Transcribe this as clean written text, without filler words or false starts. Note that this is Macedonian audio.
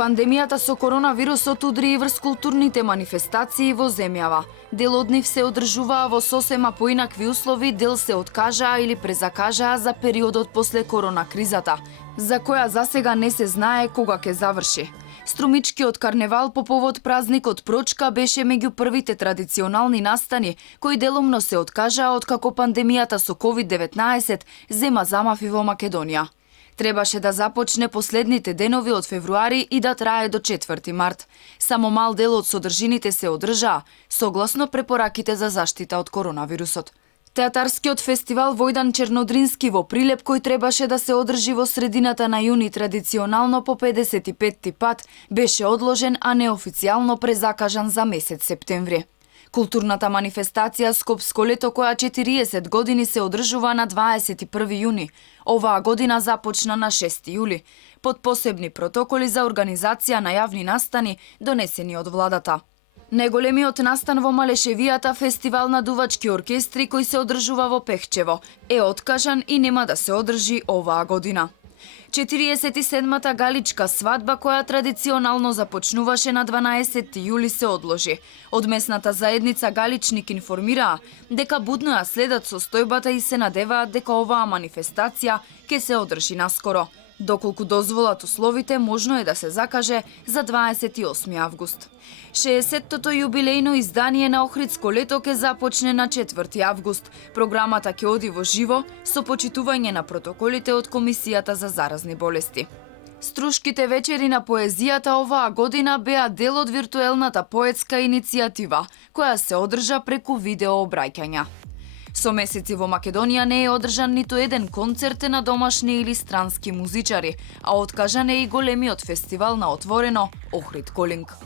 Пандемијата со коронавирусот удри и врз културните манифестации во земјава. Дел од нив се одржуваа во сосема поинакви услови, дел се откажаа или презакажаа за периодот после корона кризата, за која засега не се знае кога ќе заврши. Струмичкиот карневал по повод празникот Прочка беше меѓу првите традиционални настани кои делумно се откажаа откако пандемијата со COVID-19 зема замав и во Македонија. Требаше да започне последните денови од февруари и да трае до 4 март. Само мал дел од содржините се одржаа, согласно препораките за заштита од коронавирусот. Театарскиот фестивал Војдан Чернодрински во Прилеп, кој требаше да се одржи во средината на јуни традиционално по 55-ти пат, беше одложен, а неофицијално презакажан за месец септември. Културната манифестација Скопско лето, која 40 години се одржува на 21 јуни, оваа година започна на 6 јули, под посебни протоколи за организација на јавни настани донесени од владата. Најголемиот настан во Малешевијата, фестивал на дувачки оркестри кој се одржува во Пехчево, е откажан и нема да се одржи оваа година. 47-та галичка свадба, која традиционално започнуваше на 12 јули, се одложи. Од местната заедница Галичник информираа дека будно ја следат состојбата и се надеваат дека оваа манифестација ќе се одржи наскоро. Доколку дозволат условите, можно е да се закаже за 28 август. 60-тото јубилејно издание на Охридско лето ќе започне на 4 август. Програмата ќе оди во живо со почитување на протоколите од Комисијата за заразни болести. Струшките вечери на поезијата оваа година беа дел од виртуелната поетска иницијатива, која се одржа преку видео обраќања. Со месеци во Македонија не е одржан ниту еден концерт на домашни или странски музичари, а откажан е и големиот фестивал на отворено Охрид Колинг.